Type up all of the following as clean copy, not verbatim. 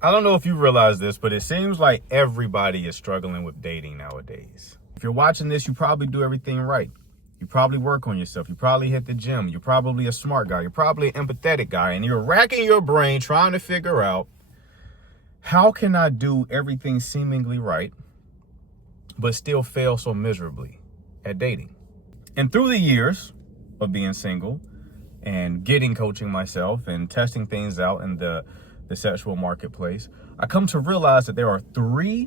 I don't know if you realize this, but it seems like everybody is struggling with dating nowadays. If you're watching this, you probably do everything right. You probably work on yourself. You probably hit the gym. You're probably a smart guy. You're probably an empathetic guy. And you're racking your brain trying to figure out, how can I do everything seemingly right, but still fail so miserably at dating? And through the years of being single and getting coaching myself and testing things out in the sexual marketplace, I come to realize that there are three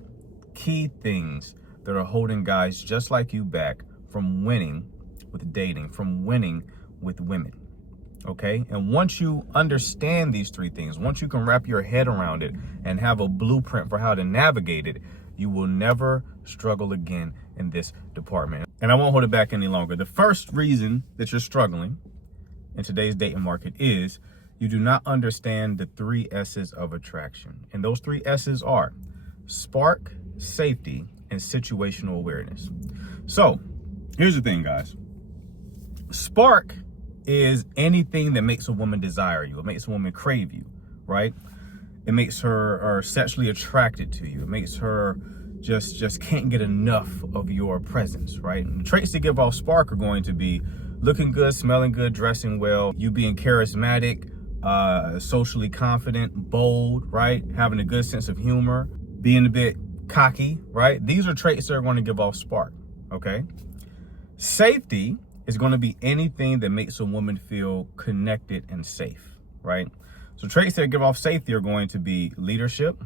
key things that are holding guys just like you back from winning with dating, from winning with women. Okay? And once you understand these three things, once you can wrap your head around it and have a blueprint for how to navigate it, you will never struggle again in this department. And I won't hold it back any longer. The first reason that you're struggling in today's dating market is you do not understand the 3 S's of attraction. And those 3 S's are spark, safety, and situational awareness. So here's the thing, guys. Spark is anything that makes a woman desire you. It makes a woman crave you, right? It makes her sexually attracted to you. It makes her just can't get enough of your presence, right? And the traits that give off spark are going to be looking good, smelling good, dressing well, you being charismatic, socially confident, bold, right? Having a good sense of humor, being a bit cocky, right? These are traits that are going to give off spark, okay? Safety is going to be anything that makes a woman feel connected and safe, right? So traits that give off safety are going to be leadership,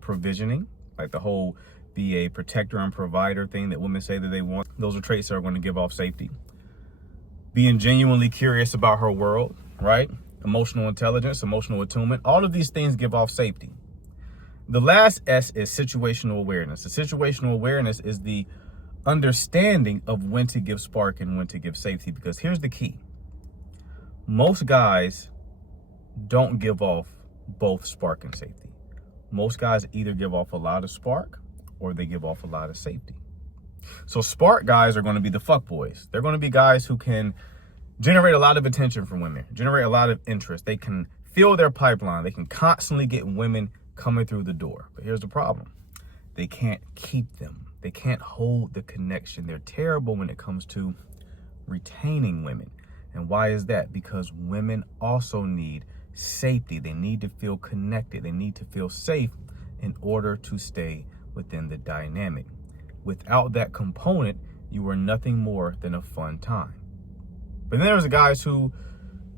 provisioning, like the whole be a protector and provider thing that women say that they want. Those are traits that are going to give off safety. Being genuinely curious about her world, right? Emotional intelligence, emotional attunement, all of these things give off safety. The last S is situational awareness. The situational awareness is the understanding of when to give spark and when to give safety, because here's the key. Most guys don't give off both spark and safety. Most guys either give off a lot of spark or they give off a lot of safety. So spark guys are going to be the fuck boys. They're going to be guys who can generate a lot of attention from women, generate a lot of interest. They can fill their pipeline. They can constantly get women coming through the door. But here's the problem. They can't keep them. They can't hold the connection. They're terrible when it comes to retaining women. And why is that? Because women also need safety. They need to feel connected. They need to feel safe in order to stay within the dynamic. Without that component, you are nothing more than a fun time. But then there's the guys who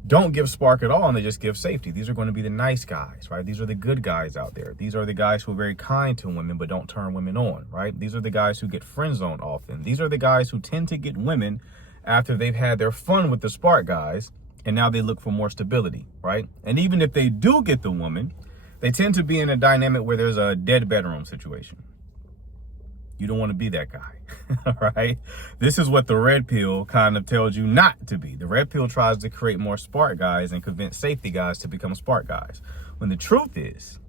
don't give spark at all and they just give safety. These are going to be the nice guys, right? These are the good guys out there. These are the guys who are very kind to women but don't turn women on, right? These are the guys who get friend zoned often. These are the guys who tend to get women after they've had their fun with the spark guys and now they look for more stability, right? And even if they do get the woman, they tend to be in a dynamic where there's a dead bedroom situation. You don't want to be that guy, all right? This is what the red pill kind of tells you not to be. The red pill tries to create more spark guys and convince safety guys to become spark guys. When the truth is,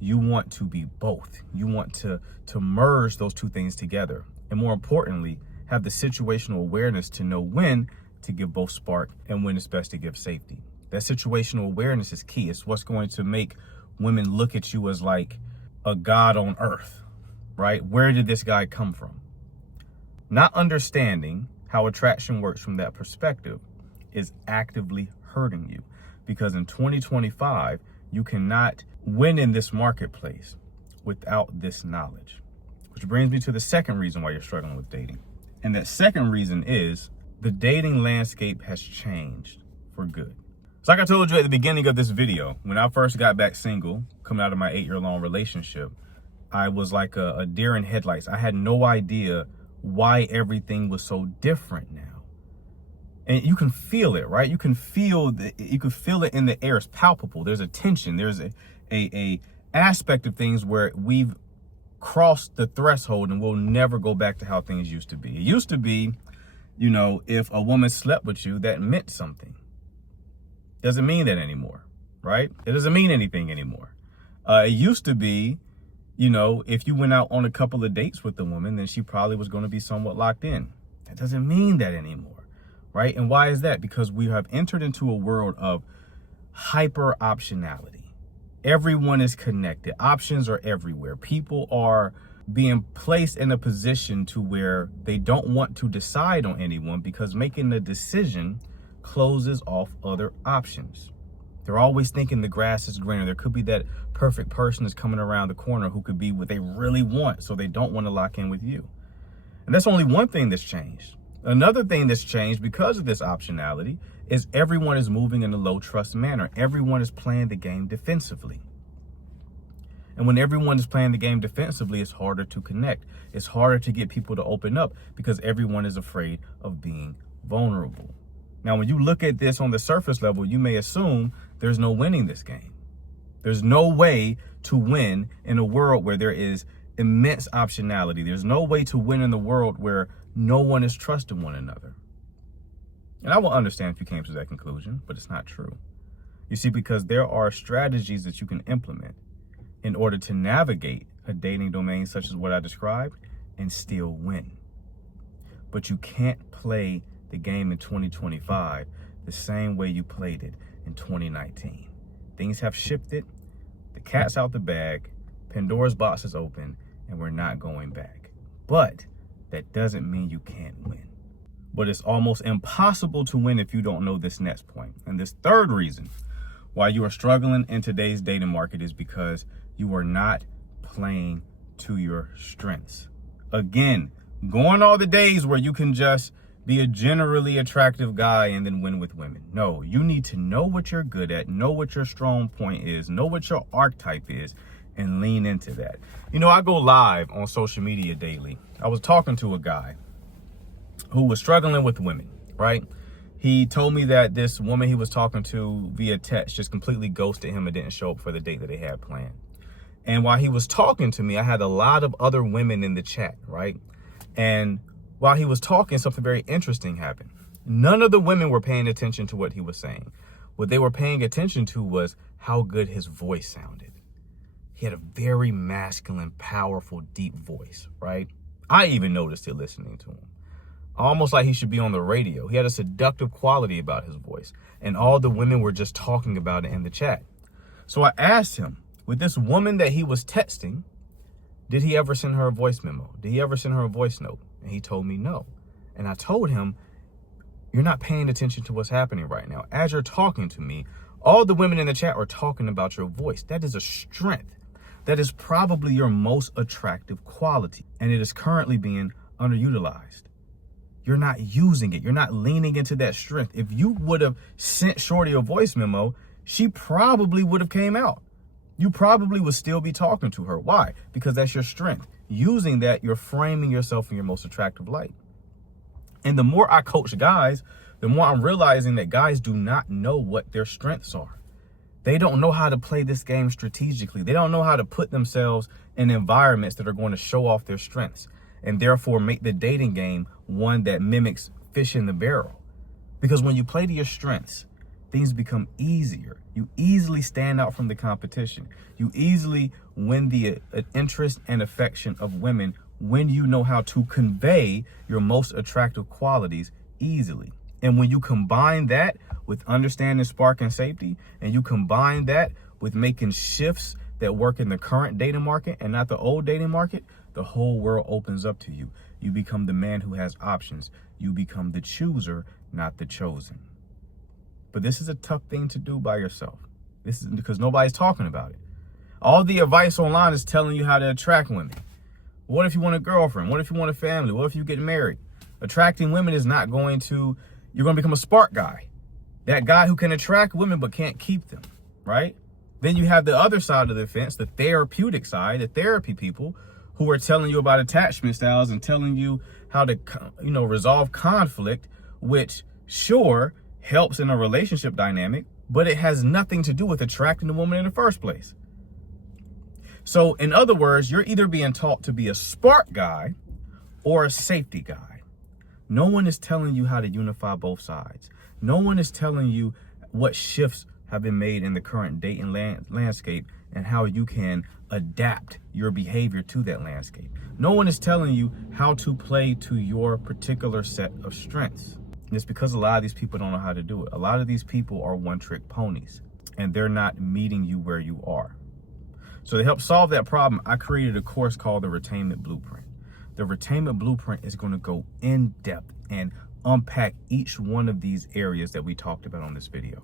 you want to be both. You want to merge those two things together. And more importantly, have the situational awareness to know when to give both spark and when it's best to give safety. That situational awareness is key. It's what's going to make women look at you as like a god on earth. Right? Where did this guy come from? Not understanding how attraction works from that perspective is actively hurting you, because in 2025, you cannot win in this marketplace without this knowledge. Which brings me to the second reason why you're struggling with dating. And that second reason is the dating landscape has changed for good. So like I told you at the beginning of this video, when I first got back single, coming out of my 8-year-long relationship, I was like a deer in headlights. I had no idea why everything was so different now. And you can feel it, right? You can feel it in the air. It's palpable. There's a tension. There's a aspect of things where we've crossed the threshold and we'll never go back to how things used to be. It used to be, you know, if a woman slept with you, that meant something. Doesn't mean that anymore, right? It doesn't mean anything anymore. It used to be, you know, if you went out on a couple of dates with the woman, then she probably was going to be somewhat locked in. That doesn't mean that anymore, right? And why is that? Because we have entered into a world of hyper optionality. Everyone is connected. Options are everywhere. People are being placed in a position to where they don't want to decide on anyone because making the decision closes off other options. They're always thinking the grass is greener. There could be that perfect person that's coming around the corner who could be what they really want, so they don't want to lock in with you. And that's only one thing that's changed. Another thing that's changed because of this optionality is everyone is moving in a low trust manner. Everyone is playing the game defensively. And when everyone is playing the game defensively, it's harder to connect. It's harder to get people to open up because everyone is afraid of being vulnerable. Now, when you look at this on the surface level, you may assume there's no winning this game. There's no way to win in a world where there is immense optionality. There's no way to win in the world where no one is trusting one another. And I will understand if you came to that conclusion, but it's not true. You see, because there are strategies that you can implement in order to navigate a dating domain such as what I described and still win. But you can't play the game in 2025 the same way you played it in 2019. Things have shifted, the cat's out the bag, Pandora's box is open, and we're not going back. But that doesn't mean you can't win. But it's almost impossible to win if you don't know this next point. And this third reason why you are struggling in today's dating market is because you are not playing to your strengths. Again, going all the days where you can just be a generally attractive guy and then win with women. No, you need to know what you're good at, know what your strong point is, know what your archetype is, and lean into that. You know, I go live on social media daily. I was talking to a guy who was struggling with women, right? He told me that this woman he was talking to via text just completely ghosted him and didn't show up for the date that they had planned. And while he was talking to me, I had a lot of other women in the chat, right? And while he was talking, something very interesting happened. None of the women were paying attention to what he was saying. What they were paying attention to was how good his voice sounded. He had a very masculine, powerful, deep voice, right? I even noticed it listening to him. Almost like he should be on the radio. He had a seductive quality about his voice. And all the women were just talking about it in the chat. So I asked him, with this woman that he was texting, did he ever send her a voice memo? Did he ever send her a voice note? And he told me no. And I told him, you're not paying attention to what's happening right now. As you're talking to me, all the women in the chat are talking about your voice. That is a strength. That is probably your most attractive quality. And it is currently being underutilized. You're not using it. You're not leaning into that strength. If you would have sent Shorty a voice memo, she probably would have came out. You probably would still be talking to her. Why? Because that's your strength. Using that, you're framing yourself in your most attractive light. And the more I coach guys, the more I'm realizing that guys do not know what their strengths are. They don't know how to play this game strategically. They don't know how to put themselves in environments that are going to show off their strengths and therefore make the dating game one that mimics fish in the barrel. Because when you play to your strengths, things become easier. You easily stand out from the competition. You easily win the interest and affection of women when you know how to convey your most attractive qualities easily. And when you combine that with understanding spark and safety, and you combine that with making shifts that work in the current dating market and not the old dating market, the whole world opens up to you. You become the man who has options. You become the chooser, not the chosen. But this is a tough thing to do by yourself. This is because nobody's talking about it. All the advice online is telling you how to attract women. What if you want a girlfriend? What if you want a family? What if you get married? Attracting women is not going to, you're going to become a spark guy. That guy who can attract women but can't keep them, right? Then you have the other side of the fence, the therapeutic side, the therapy people who are telling you about attachment styles and telling you how to, resolve conflict, which sure helps in a relationship dynamic, but it has nothing to do with attracting the woman in the first place. So in other words, you're either being taught to be a spark guy or a safety guy. No one is telling you how to unify both sides. No one is telling you what shifts have been made in the current dating landscape and how you can adapt your behavior to that landscape. No one is telling you how to play to your particular set of strengths. And it's because a lot of these people don't know how to do it. A lot of these people are one-trick ponies. and they're not meeting you where you are. So to help solve that problem, I created a course called the Retainment Blueprint. The Retainment Blueprint is going to go in depth and unpack each one of these areas that we talked about on this video.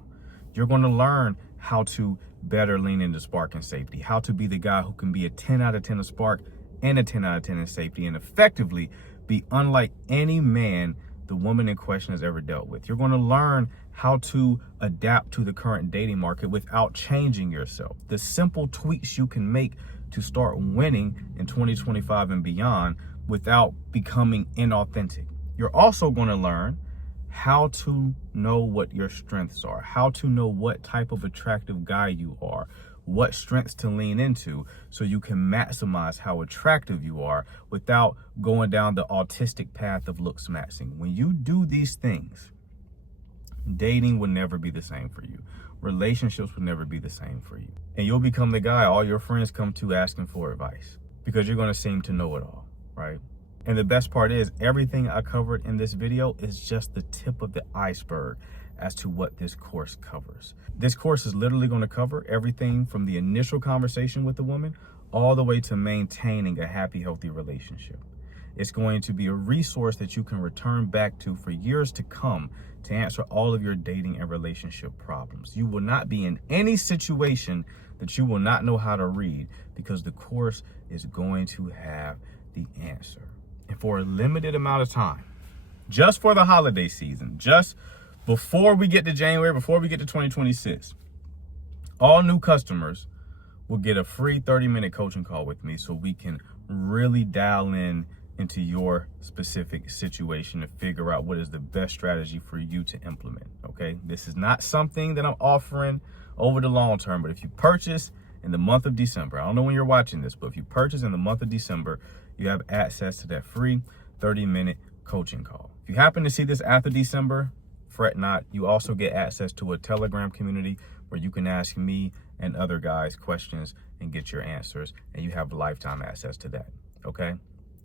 You're going to learn how to better lean into spark and safety, how to be the guy who can be a 10 out of 10 in spark and a 10 out of 10 in safety, and effectively be unlike any man the woman in question has ever dealt with. You're going to learn how to adapt to the current dating market without changing yourself. The simple tweaks you can make to start winning in 2025 and beyond without becoming inauthentic. You're also going to learn how to know what your strengths are, how to know what type of attractive guy you are, what strengths to lean into so you can maximize how attractive you are without going down the autistic path of looks matching. When you do these things, dating will never be the same for you. Relationships will never be the same for you. And you'll become the guy all your friends come to asking for advice because you're going to seem to know it all, right? And the best part is everything I covered in this video is just the tip of the iceberg as to what this course covers. This course is literally going to cover everything from the initial conversation with the woman all the way to maintaining a happy, healthy relationship. It's going to be a resource that you can return back to for years to come to answer all of your dating and relationship problems. You will not be in any situation that you will not know how to read because the course is going to have the answer. And for a limited amount of time, just for the holiday season, just before we get to January, before we get to 2026, all new customers will get a free 30-minute coaching call with me so we can really dial in into your specific situation to figure out what is the best strategy for you to implement, okay? This is not something that I'm offering over the long term, but if you purchase in the month of December, I don't know when you're watching this, but if you purchase in the month of December, you have access to that free 30-minute coaching call. If you happen to see this after December, fret not. You also get access to a Telegram community where you can ask me and other guys questions and get your answers, and you have lifetime access to that, okay?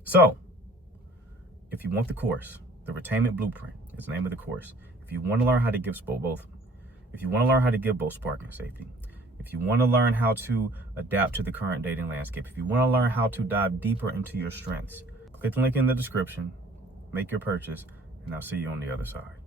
So, if you want the course, the Retainment Blueprint is the name of the course. If you want to learn how to give both, if you want to learn how to give both spark and safety, if you want to learn how to adapt to the current dating landscape, if you want to learn how to dive deeper into your strengths, click the link in the description, make your purchase, and I'll see you on the other side.